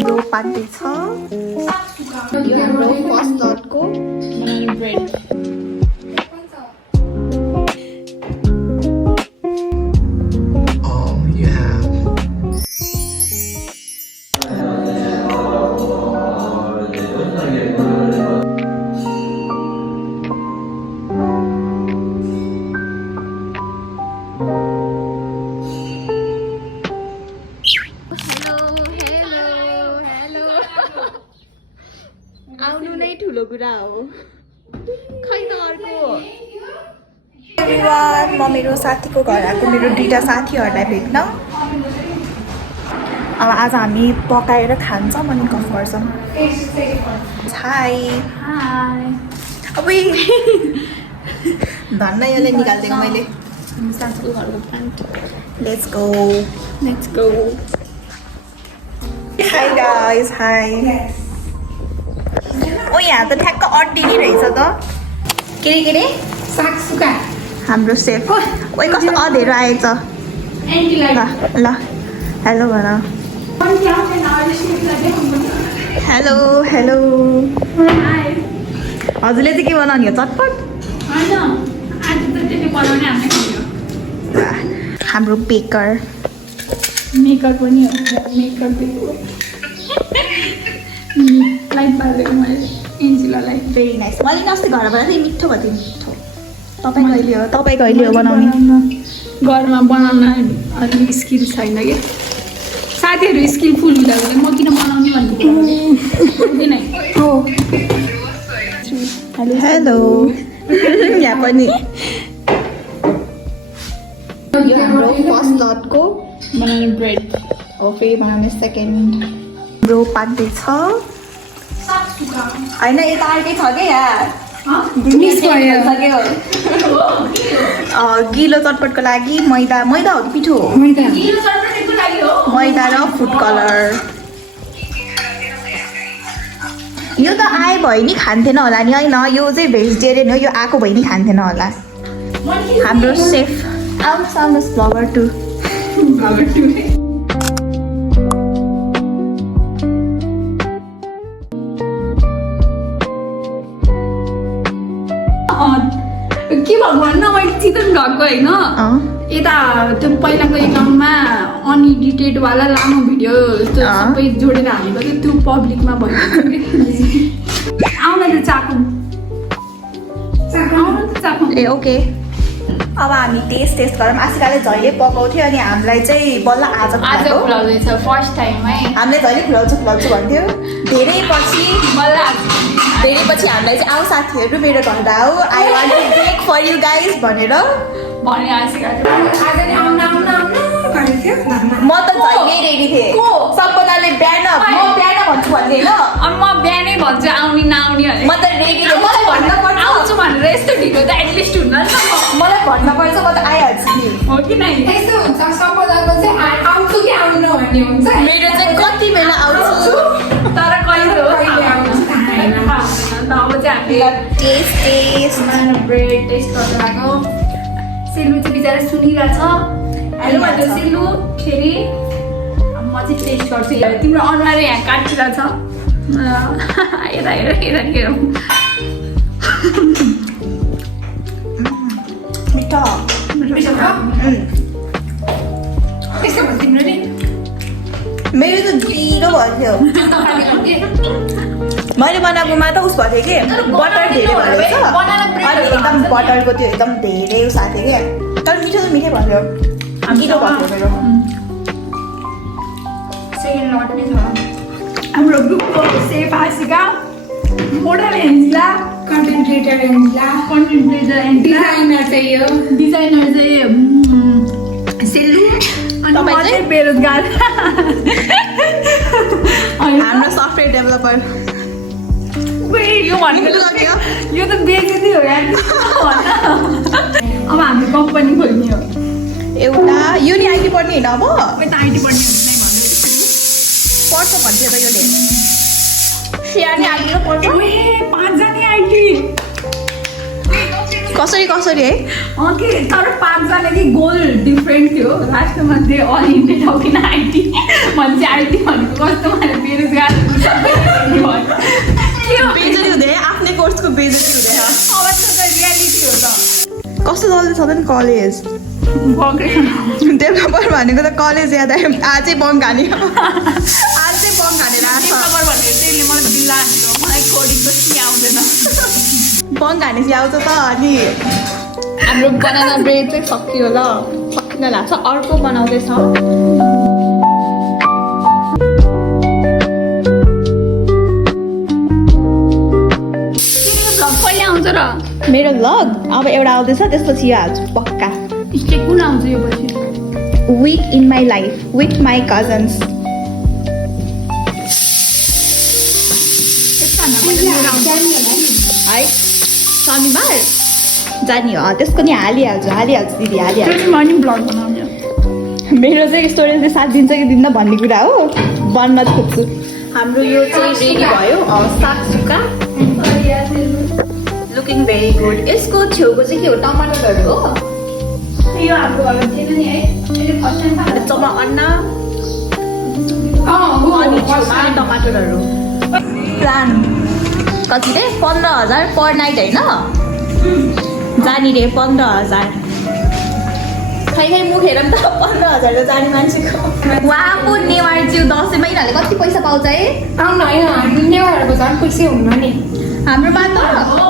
यो पान्डे छ यो हाम्रो फर्स्ट लटको बनाना ब्रेड आउनु नै ठुलो कुरा हो खै त अर्को एभ्रिवान म मेरो साथीको घर आएको मेरो दुईटा साथीहरूलाई भेट्न अब आज हामी पकाएर खान्छौँ अनि गफ गर्छौँ हाई अब धन्न यसले निकालिदिएको मैले साथीको घरको plant let's go hi guys hi ओ यहाँ त ठ्याक्क अड्डिनी रहेछ त के रे सागसुका हाम्रो सेफ ओइ कस्तो अधेरो आएछ ल हेलो भन हेलो हेलो हजुरले चाहिँ के बनाउने हो चटपट हाम्रो बेकर मेकर पनि हो मेकर लाइट बालेको मैले एन्जिलालाई भेरी नाइस मैले अस्ति घरबाट चाहिँ मिठो भयो थियो मिठो तपाईँ कहिले हो बनाउने घरमा बनाउन अलिक स्किल छैन कि साथीहरू स्किलफुल हुँदा हुँदै म किन बनाउने भन्ने हो हेलो यहाँ पनि यो हाम्रो फर्स्ट लटको बनाना ब्रेड हो फेरि बनाउने सेकेन्ड हाम्रो पान्डे छ होइन यता अर्कै छ क्या यार गिलो चटपटको लागि मैदा हो कि पिठो हो मैदा र फुड कलर यो त आए भयो नि खान्थेन होला नि होइन यो चाहिँ भेजिटेरियन हो यो आएको भयो नि खान्थेन होला हाम्रो सेफ आउनुहोस् फ्लवर टु के भन्न मैले चिकन ढक्को होइन यता त्यो पहिलाको एकाउन्टमा अनएडिटेडवाला लामो भिडियो सबै जोडेर हालेको थियो त्यो पब्लिकमा भयो आउन त चाकु ए ओके अब हामी टेस्ट गरौँ आशिकाले जहिले पकाउँथ्यो अनि हामीलाई चाहिँ बल्ल आज खुलाउँदैछ फर्स्ट टाइममै हामीले जहिले खुलाउँछु भन्थ्यो धेरै पछि हामीलाई चाहिँ आऊ साथीहरू मेरो घर आऊ I want to bake for you guys भनेर म त जहिले रेडी थिएँ सबैजनाले बिहान म बिहान भन्छु भन्ने होइन म बिहानै भन्छु आउने नआउने म त रेडी थिएँ मलाई भन्न पर्छ आउँछु भनेर यस्तो ढिलो त एटलिस्ट हुन्न नि त मलाई भन्न पर्छ म त आइहाल्छु नि हो कि नै यस्तो हुन्छ सबैजनाको चाहिँ आउँछु कि आउनु भन्ने हुन्छ मेरो चाहिँ कति बेला आउँछु तर कहिले हो आउँछु अब चाहिँ हामीले टेस्ट ब्रेड टेस्ट गर्नु लाग्यो सिल्लु चाहिँ बिचरा सुनिरहेछ हेलो भन्नु सिल्लु फेरि म चाहिँ टेस्ट गर्छु तिम्रो अनुहारै यहाँ काटिरहेछ हेर मिठो त्यस्तो भयो तिम्रो नि मेरो त ढिलो भयो मैले बनाएकोमा त उस भएको थियो कि बटर धेरै भयो अनि एकदम बटरको त्यो एकदम धेरै उस आएको थियो कि तर मिठो त मिठै भयो ढिलो भयो मेरो सेकेन्ड लट नै छ हाम्रो ग्रुपको safe Ashika model Angela content creator Angela designer चाहिँ यो डिजाइनर चाहिँ सेल्लु अनि म चाहिँ बेरोजगार हाम्रो सफ्टवेयर डेभलपर यो भनेको यो त बेइज्जती हो यार अब हाम्रो कम्पनी खोल्ने हो एउटा यो नि आइटी पढ्ने होइन अब यता आइटी पढ्ने हुन्छ नै पढ्छ भन्थ्यो त योले सिआरले आइटी पढ्छ 5 जना आइटी कसरी है कि तर 5 जना कि गोल डिफरेन्ट लास्टमा चाहिँ अल इन्डिया हो किन आइटी भन्छ आइटी भनेको कस्तो मलाई बेरोजगारहरू सबै के हो बेइज्जती हुँदैन आफ्नै कोर्सको बेइज्जती हुँदैन अब त रियालिटी हो त कस्तो चल्दैछ त नि कलेज डेभलपर भनेको त कलेज याद आयो आजै बङ्क हाने आज चाहिँ बङ्क हानेर आएको डेभलपर भनेर चाहिँ यसले मलाई बिल्ला हानेको मलाई कोडिङको सी आउँदैन बङ्क हानेपछि आउँछ त अनि हाम्रो बनाना ब्रेड चाहिँ सकियो ल सकिन लाग्छ अर्को बनाउँदैछ भ्लग कहिले आउँछ र मेरो भ्लग अब एउटा आउँदैछ त्यसपछि आज पक्का स्टेप कुन आउँछ यो पछि week in my life with my cousins है शनिबार जाने हो त्यसको नि हालिहाल्छु दिदी हालिहाल्छु मर्निङ भ्लग बनाउने मेरो चाहिँ स्टोरेज चाहिँ 7 दिन्छ कि दिन्न भन्ने कुरा हो बन्न खोज्छु हाम्रो यो चाहिँ रेडी भयो साग सुक्का लुकिङ भेरी गुड यसको छेउको चाहिँ के हो टमाटरहरू हो यो हाम्रो घरमा थिएन नि है मैले फर्स्ट टाइम खाएको चमा अन्ना हो अनि छेउमा टमाटरहरू प्लान कति रे 15,000 पर नाइट होइन जाने रे 15,000 खै मुखेर पनि त 15,000 त जाने मान्छेको उहाँको नेवार जिउ दसैँमा यिनीहरूले कति पैसा पाउँछ है आउनु होइन हामी नेवारहरूको झन् पैसै हुन्न नि हाम्रोमा त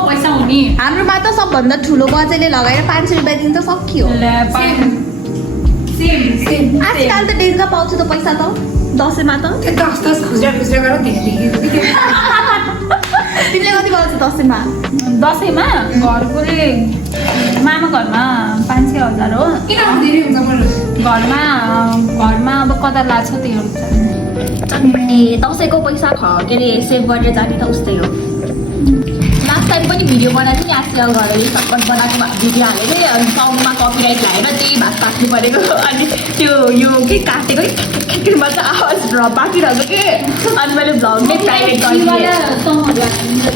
पैसा हुने हाम्रोमा त सबभन्दा ठुलो बजेले लगाएर 500 रुपियाँ दिन्छ सकियो आजकल त डेन्जर पाउँछु त पैसा त दसैँमा त त्यो 10 खुज्रा गरेर धेरै तिमीले कति पाउँछ दसैँमा दसैँमा घरकोले मामा घरमा 5,000 हो किन धेरै हुन्छ मलाई घरमा अब कता लाग्छ त्यही हुन्छ ए दसैँको पैसा के अरे सेभ गरेर जाने त उस्तै हो लास्ट टाइम पनि भिडियो बनाएको थिएँ नि आजकल घरले सपट बनाएको भिडियो हालेको अनि साउन्डमा कपिराइट लगाएर त्यही भात काट्नु परेको अनि त्यो यो के काटेको केमा चाहिँ आवाज ड्रप बाँकिरहेको के अनि मैले भ्लग नै प्राइभेट गरिदिएँ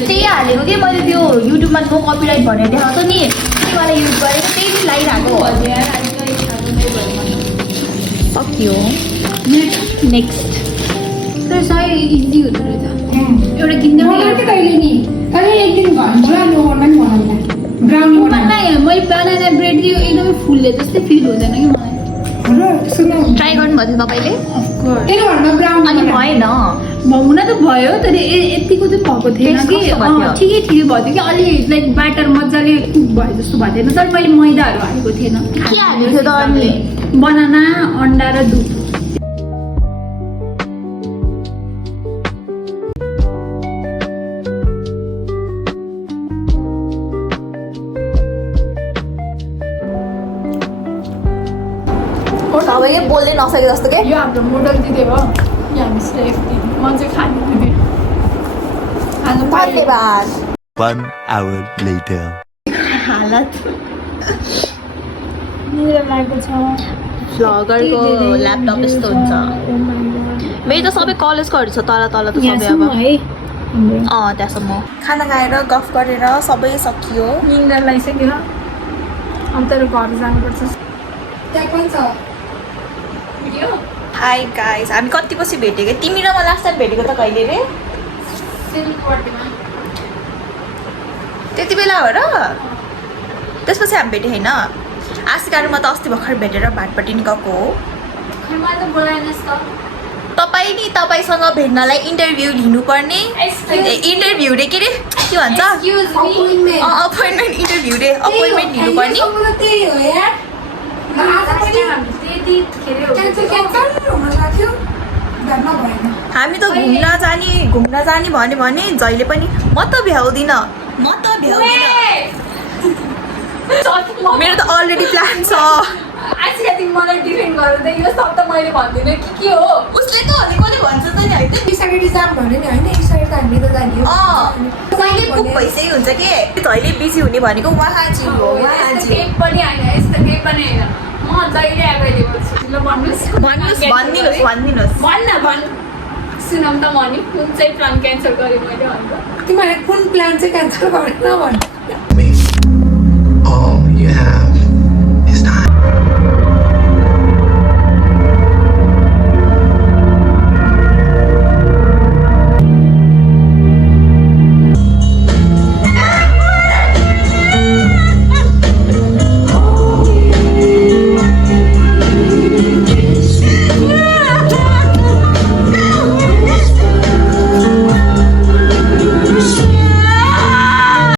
त्यही हालेको कि मैले त्यो युट्युबमा नो कपिराइट भनेर देखाएको नि त्यहीवाला युज गरेर त्यही पनि लगाइरहेको सक्यो नेक्स्ट तर सय इजी हुँदो रहेछ एउटा किन्दा मलाई त कहिले नि तर एक दिन घरमा नोर्मल बनाउँदा ब्राउनी बनाउँदा मैले बनाना ब्रेड दियो एकदमै फुल्ले जस्तै फिल हुँदैन कि मलाई ट्राई गर्नुभएको थियो तपाईँले तेरो घरमा ब्राउनी अनि भएन हुन त भयो तर यतिको चाहिँ भएको थिएन Taste कि कस्तो भएको थियो? ठिकै ठिकै भयो कि अलि लाइक ब्याटर मजाले कुक भयो जस्तो भएको थिएन तर मैले मैदाहरू हालेको थिएन के हालेको थियो त अनि बनाना अन्डा र दुध तपाईँले बोल्दै नसके जस्तो के यो हाम्रो मोडल दिदी हो यो हाम्रो सेफ दिदी म चाहिँ खाने दिदी धन्यवाद 1 hour later. हालत मेरो लागेको छ भ्लगरको ल्यापटप यस्तो हुन्छ मेरो त सबै कलेजकोहरू छ तल तल त सबै अब त्यहाँसम्म खाना खाएर गफ गरेर सबै सकियो निन्द्रा लगाइसक्यो अन्त घर जानुपर्छ त्यहाँ पनि छ हाई गाइस हामी कति पछि भेटेको तिमी र म लास्ट टाइम भेटेको त कहिले रे त्यति बेला हो र त्यसपछि हामी भेटेँ होइन आशिकाहरू म त अस्ति भर्खर भेटेर भाटपट्टि नि गएको हो तपाईँ नि तपाईँसँग भेट्नलाई इन्टरभ्यू लिनुपर्ने इन्टरभ्यू रे के रे के भन्छ अपोइन्टमेन्ट इन्टरभ्यू रे अपोइन्टमेन्ट लिनुपर्ने त्यही हो यार हामी त घुम्न जाने भन्यो भने जहिले पनि म त भ्याउँदिनँ मेरो त अलरेडी प्लान छ आजका दिन मलाई डिफेन्ड गर्दै यो शब्द मैले भन्दिनँ के हो उसले त कसले भन्छ त नि है त पछाडि जाम भन्यो नि होइन यसरी त हामी त जाने हो कहिले बुक भइसकेको हुन्छ के जहिले बिजी हुने भनेको उहाँजी हो उहाँजी केही पनि होइन यस्तो केही पनि होइन म जहिले एभाइलेबल छु ल भनिदिनुहोस् भन्न सुनौँ त मनी कुन चाहिँ प्लान क्यान्सल गरेँ मैले भन्छ तिमीहरूले कुन प्लान चाहिँ क्यान्सल गरेन भन्नु